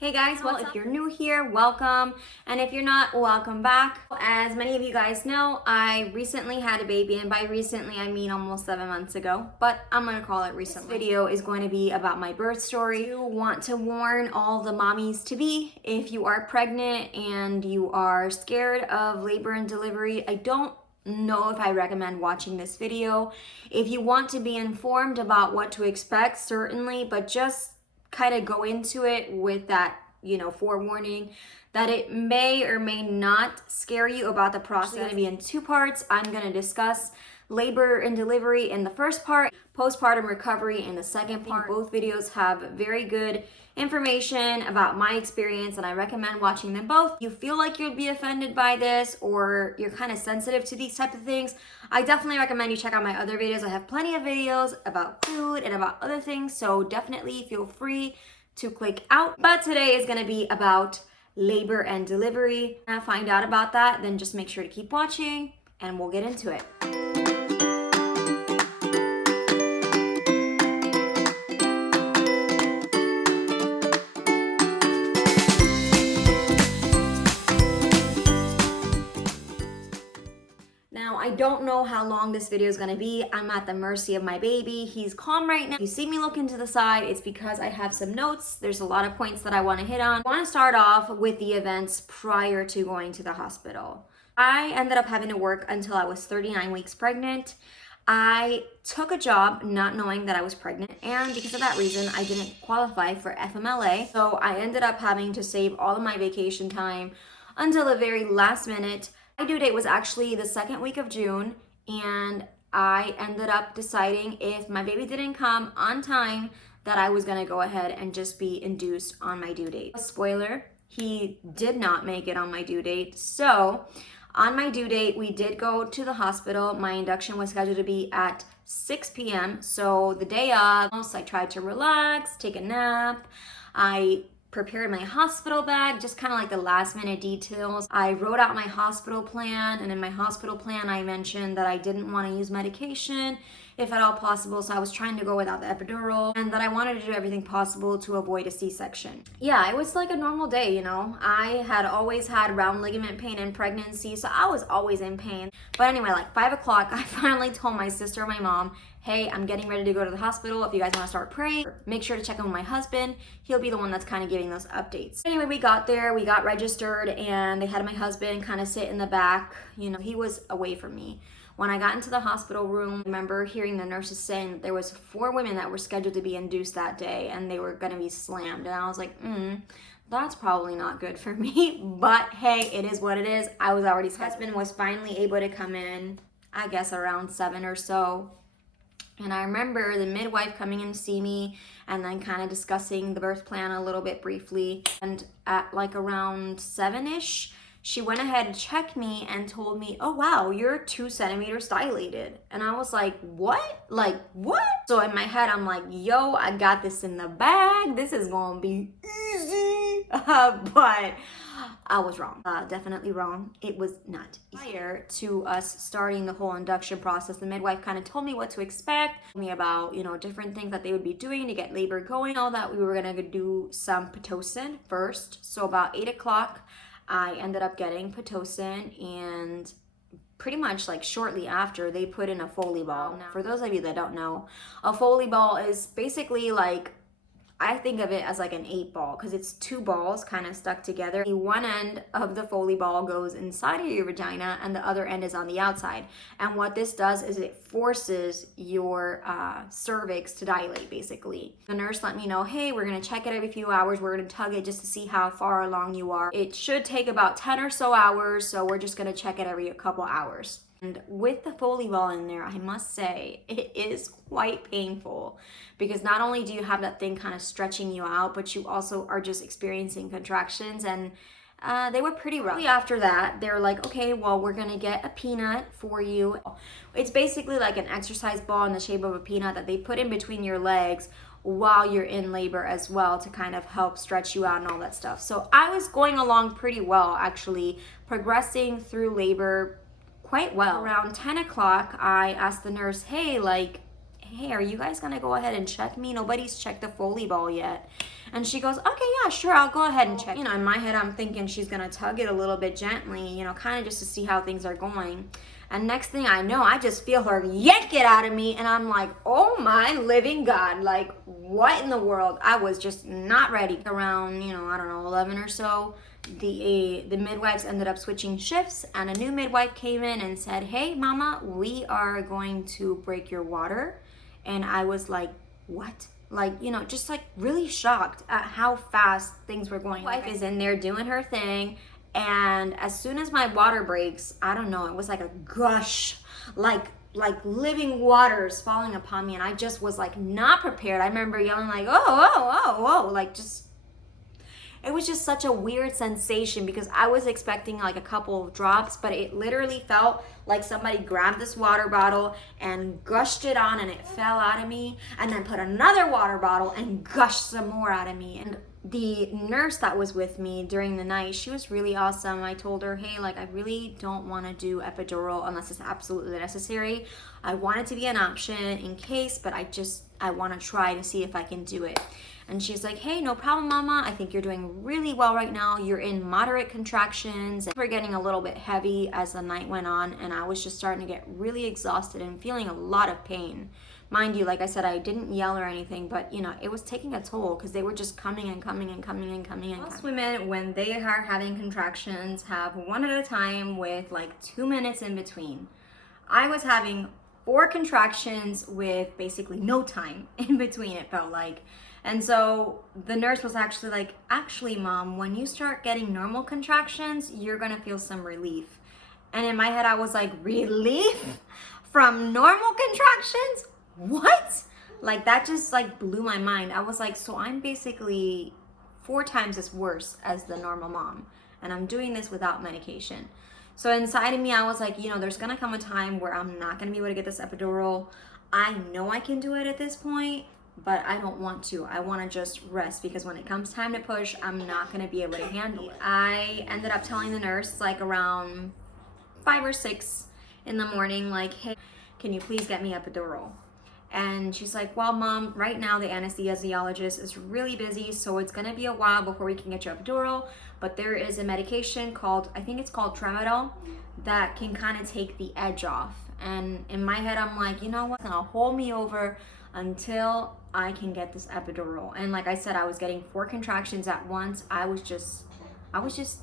Hey guys, well, if you're new here, welcome. And if you're not, welcome back. As many of you guys know, I recently had a baby, and by recently, I mean almost 7 months ago, but I'm gonna call it recently. This video is going to be about my birth story. I want to warn all the mommies to be, if you are pregnant and you are scared of labor and delivery, I don't know if I recommend watching this video. If you want to be informed about what to expect, certainly, but just kind of go into it with that, forewarning that it may or may not scare you about the process. It's going to be in two parts. I'm going to discuss labor and delivery in the first part, postpartum recovery in the second part. Both videos have very good information about my experience, and I recommend watching them both. If you feel like you'd be offended by this, or you're kind of sensitive to these type of things, I definitely recommend you check out my other videos. I have plenty of videos about food and about other things, so definitely feel free to click out. But today is going to be about labor and delivery. And find out about that, then just make sure to keep watching and we'll get into it. I don't know how long this video is going to be. I'm at the mercy of my baby. He's calm right now. If you see me looking to the side, it's because I have some notes. There's a lot of points that I want to hit on. I want to start off with the events prior to going to the hospital. I ended up having to work until I was 39 weeks pregnant. I took a job not knowing that I was pregnant, and because of that reason, I didn't qualify for FMLA. So I ended up having to save all of my vacation time until the very last minute. My due date was actually the second week of June, and I ended up deciding if my baby didn't come on time that I was gonna go ahead and just be induced on my due date. Spoiler, he did not make it on my due date. So on my due date, we did go to the hospital. My induction was scheduled to be at 6 p.m. So the day of, I tried to relax, take a nap. I prepared my hospital bag, just kind of like the last minute details. I wrote out my hospital plan, and in my hospital plan I mentioned that I didn't want to use medication if at all possible, so I was trying to go without the epidural, and that I wanted to do everything possible to avoid a C-section. Yeah, it was like a normal day, I had always had round ligament pain in pregnancy, so I was always in pain. But anyway, like 5 o'clock, I finally told my sister and my mom, hey, I'm getting ready to go to the hospital. If you guys want to start praying, make sure to check in with my husband. He'll be the one that's kind of giving those updates. Anyway, we got there, we got registered, and they had my husband kind of sit in the back. He was away from me. When I got into the hospital room, I remember hearing the nurses saying that there was 4 women that were scheduled to be induced that day, and they were going to be slammed. And I was like, that's probably not good for me. But hey, it is what it is. I was already scheduled. My husband was finally able to come in, I guess around 7 or so. And I remember the midwife coming in to see me and then kind of discussing the birth plan a little bit briefly. And at like around 7-ish, she went ahead and checked me and told me, oh wow, you're 2 centimeters dilated. And I was like, what? Like, what? So in my head, I'm like, yo, I got this in the bag. This is gonna be easy. But I was wrong, definitely wrong. It was not easy. Prior to us starting the whole induction process, the midwife kind of told me what to expect, told me about, different things that they would be doing to get labor going, all that. We were gonna do some Pitocin first. So about 8 o'clock, I ended up getting Pitocin, and pretty much like shortly after, they put in a Foley ball. Now, for those of you that don't know, a Foley ball is basically like, I think of it as like an 8-ball because it's 2 balls kind of stuck together. The one end of the Foley ball goes inside of your vagina and the other end is on the outside. And what this does is it forces your cervix to dilate, basically. The nurse let me know, hey, we're going to check it every few hours. We're going to tug it just to see how far along you are. It should take about 10 or so hours, so we're just going to check it every couple hours. And with the Foley ball in there, I must say, it is quite painful because not only do you have that thing kind of stretching you out, but you also are just experiencing contractions, and they were pretty rough. After that, they were like, okay, well, we're gonna get a peanut for you. It's basically like an exercise ball in the shape of a peanut that they put in between your legs while you're in labor as well to kind of help stretch you out and all that stuff. So I was going along pretty well, actually, progressing through labor quite well. Around 10 o'clock, I asked the nurse, hey, are you guys gonna go ahead and check me? Nobody's checked the Foley ball yet. And she goes, okay, yeah, sure, I'll go ahead and check. You know, in my head, I'm thinking she's gonna tug it a little bit gently, you know, kind of just to see how things are going. And next thing I know, I just feel her yank it out of me. And I'm like, oh my living God, like what in the world? I was just not ready. Around, you know, I don't know, 11 or so, the midwives ended up switching shifts, and a new midwife came in and said, hey, mama, we are going to break your water. And I was like, what? Like, you know, just like really shocked at how fast things were going. My wife is in there doing her thing, and as soon as my water breaks, I don't know, it was like a gush, like living waters falling upon me, and I just was like not prepared. I remember yelling like, oh, like just, it was just such a weird sensation because I was expecting like a couple of drops, but it literally felt like somebody grabbed this water bottle and gushed it on, and it fell out of me, and then put another water bottle and gushed some more out of me. And the nurse that was with me during the night, she was really awesome. I told her, hey, like I really don't want to do epidural unless it's absolutely necessary. I want it to be an option in case, but I want to try to see if I can do it. And she's like, hey, no problem, mama. I think you're doing really well right now. You're in moderate contractions. We're getting a little bit heavy as the night went on, and I was just starting to get really exhausted and feeling a lot of pain. Mind you, like I said, I didn't yell or anything, but you know, it was taking a toll because they were just coming and coming and coming and coming and coming. Most women, when they are having contractions, have one at a time with like 2 minutes in between. I was having 4 contractions with basically no time in between, it felt like. And so the nurse was actually like, actually, mom, when you start getting normal contractions, you're gonna feel some relief. And in my head, I was like, relief from normal contractions? What? Like that just like blew my mind. I was like, so I'm basically 4 times as worse as the normal mom, and I'm doing this without medication. So inside of me, I was like, you know, there's gonna come a time where I'm not gonna be able to get this epidural. I know I can do it at this point, but I don't want to. I want to just rest because when it comes time to push, I'm not going to be able to handle it. I ended up telling the nurse like around 5 or 6 in the morning, like, hey, can you please get me epidural? And she's like, well, mom, right now the anesthesiologist is really busy, so it's going to be a while before we can get you epidural, but there is a medication called, I think it's called Tramadol, that can kind of take the edge off. And in my head, I'm like, you know what, it's gonna hold me over until I can get this epidural. And like I said, I was getting 4 contractions at once. I was just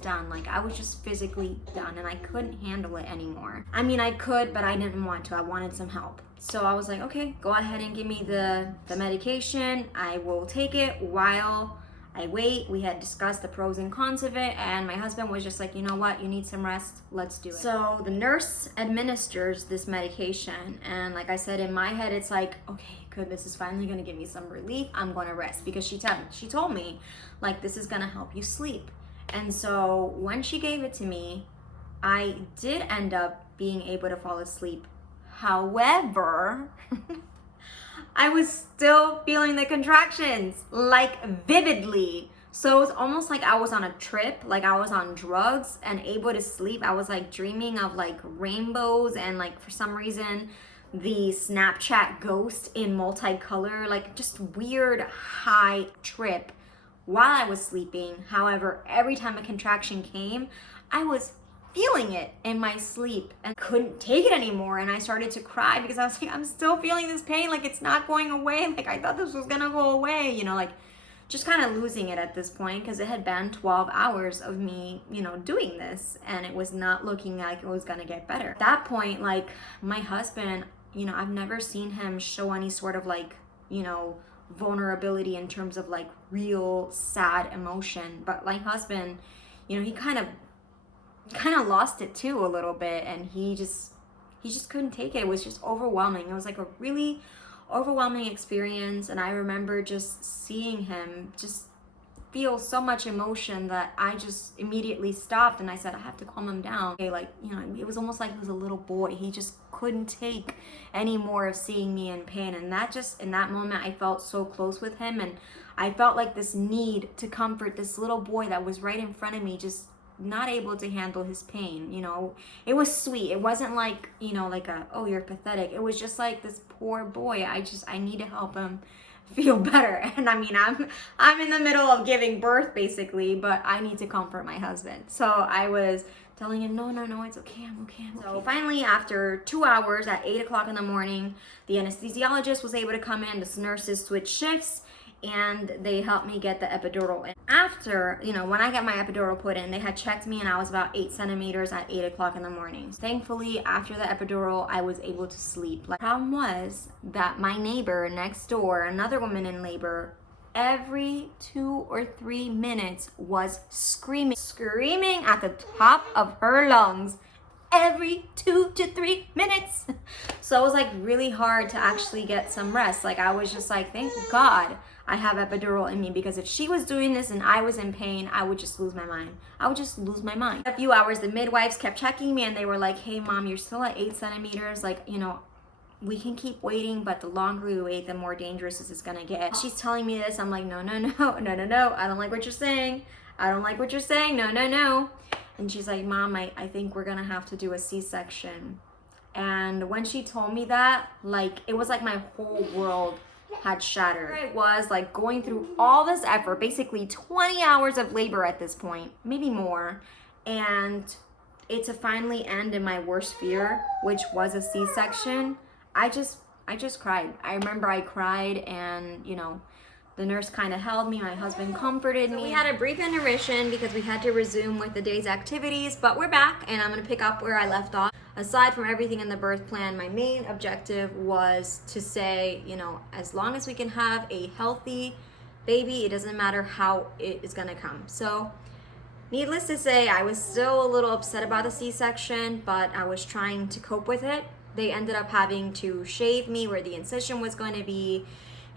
done. Like I was just physically done, and I couldn't handle it anymore. I mean, I could, but I didn't want to. I wanted some help. So I was like, okay, go ahead and give me the medication. I will take it while I wait. We had discussed the pros and cons of it, and my husband was just like, you know what, you need some rest, let's do it. So the nurse administers this medication, and like I said, in my head, it's like, okay, good, this is finally gonna give me some relief. I'm gonna rest, because she told me, like, this is gonna help you sleep. And so when she gave it to me, I did end up being able to fall asleep. However, I was still feeling the contractions, like vividly. So it was almost like I was on a trip, like I was on drugs and able to sleep. I was like dreaming of like rainbows, and like for some reason, the Snapchat ghost in multicolor, like just weird high trip while I was sleeping. However, every time a contraction came, I was feeling it in my sleep and couldn't take it anymore, and I started to cry because I was like, I'm still feeling this pain, like it's not going away, like I thought this was gonna go away, you know, like just kind of losing it at this point, because it had been 12 hours of me, you know, doing this, and it was not looking like it was gonna get better. At that point, like my husband, you know, I've never seen him show any sort of like, you know, vulnerability in terms of like real sad emotion, but my husband, you know, he kind of lost it too a little bit, and he just couldn't take it. It was just overwhelming. It was like a really overwhelming experience, and I remember just seeing him just feel so much emotion that I just immediately stopped, and I said, I have to calm him down. Okay, like, you know, it was almost like he was a little boy. He just couldn't take any more of seeing me in pain, and that just, in that moment, I felt so close with him, and I felt like this need to comfort this little boy that was right in front of me, just not able to handle his pain. You know, it was sweet. It wasn't like, you know, like a, oh, you're pathetic. It was just like this poor boy. I need to help him feel better. And I mean, I'm in the middle of giving birth basically, but I need to comfort my husband. So I was telling him, no, it's okay, I'm okay. So finally, after 2 hours at 8 o'clock in the morning, the anesthesiologist was able to come in, the nurses switched shifts, and they helped me get the epidural in. After, when I got my epidural put in, they had checked me and I was about 8 centimeters at 8 o'clock in the morning. Thankfully, after the epidural, I was able to sleep. The problem was that my neighbor next door, another woman in labor, every 2 or 3 minutes was screaming at the top of her lungs every 2 to 3 minutes. So it was like really hard to actually get some rest. Like I was just like, thank God I have epidural in me, because if she was doing this and I was in pain, I would just lose my mind. A few hours, the midwives kept checking me and they were like, hey mom, you're still at 8 centimeters. Like, we can keep waiting, but the longer we wait, the more dangerous this is gonna get. She's telling me this, I'm like, no, I don't like what you're saying. No. And she's like, Mom, I think we're gonna have to do a C-section. And when she told me that, like, it was like my whole world had shattered. It was like going through all this effort, basically 20 hours of labor at this point, maybe more, and it to finally end in my worst fear, which was a C-section. I just cried. I remember I cried, and the nurse kind of held me, my husband comforted me. We had a brief intermission because we had to resume with the day's activities, but we're back and I'm gonna pick up where I left off. Aside from everything in the birth plan, my main objective was to say, as long as we can have a healthy baby, it doesn't matter how it is gonna come. So needless to say, I was still a little upset about the C-section, but I was trying to cope with it. They ended up having to shave me where the incision was going to be,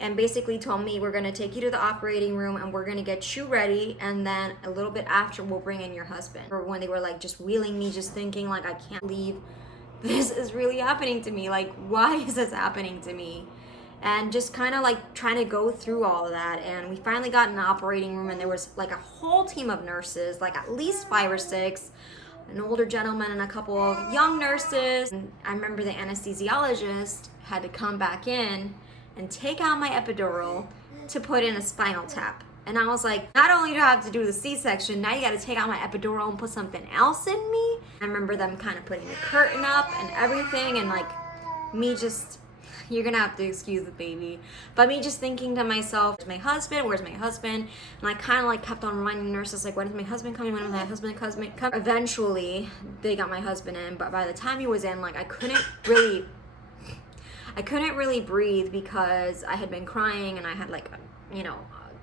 and basically told me, we're going to take you to the operating room and we're going to get you ready, and then a little bit after we'll bring in your husband. Or when they were like just wheeling me, just thinking like, I can't believe this is really happening to me. Like, why is this happening to me? And just kind of like trying to go through all of that. And we finally got in the operating room and there was like a whole team of nurses, like at least 5 or 6, an older gentleman and a couple of young nurses. And I remember the anesthesiologist had to come back in and take out my epidural to put in a spinal tap. And I was like, not only do I have to do the C-section, now you gotta take out my epidural and put something else in me. I remember them kind of putting the curtain up and everything, and like me just, you're gonna have to excuse the baby, but me just thinking to myself, where's my husband? And I kind of like kept on reminding nurses, like, when is my husband coming? Eventually, they got my husband in, but by the time he was in, like, I couldn't really breathe because I had been crying and I had like a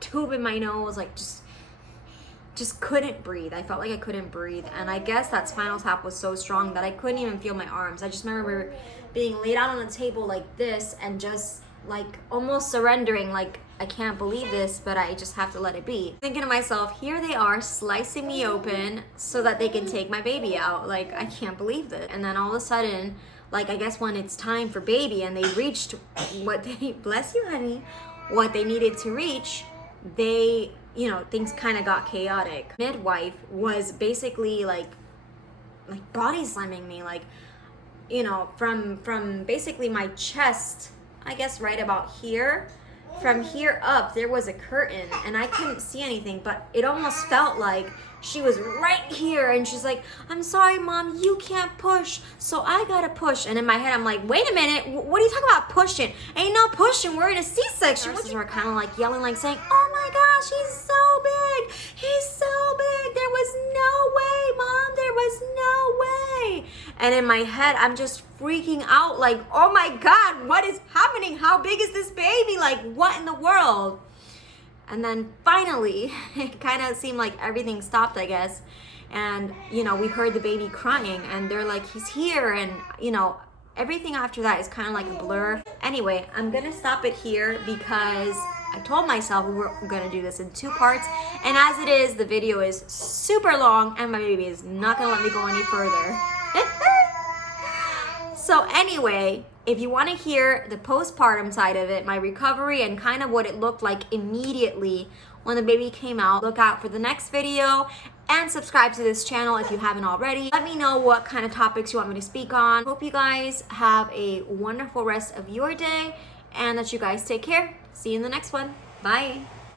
tube in my nose, like just couldn't breathe. I felt like I couldn't breathe, and I guess that spinal tap was so strong that I couldn't even feel my arms. I just remember being laid out on the table like this and just like almost surrendering, like, I can't believe this, but I just have to let it be. Thinking to myself, here they are slicing me open so that they can take my baby out. Like, I can't believe this. And then all of a sudden, like, I guess when it's time for baby and they reached what they, bless you honey, what they needed to reach, they, things kind of got chaotic. Midwife was basically like body slamming me, like, from basically my chest, I guess right about here. From here up, there was a curtain and I couldn't see anything, but it almost felt like she was right here and she's like, I'm sorry, Mom, you can't push, so I gotta push. And in my head, I'm like, wait a minute, what are you talking about pushing? Ain't no pushing, we're in a C-section. Nurses were kind of like yelling, like saying, oh my gosh, he's so big, he's so big. There was no way, Mom, there was no way. And in my head, I'm just freaking out, like, oh my God, what is happening? How big is this baby? Like, what in the world? And then finally, it kind of seemed like everything stopped, I guess. And, we heard the baby crying and they're like, he's here. And, everything after that is kind of like a blur. Anyway, I'm going to stop it here because I told myself we were going to do this in 2 parts. And as it is, the video is super long and my baby is not going to let me go any further. So anyway, if you want to hear the postpartum side of it, my recovery and kind of what it looked like immediately when the baby came out, look out for the next video and subscribe to this channel if you haven't already. Let me know what kind of topics you want me to speak on. Hope you guys have a wonderful rest of your day and that you guys take care. See you in the next one. Bye.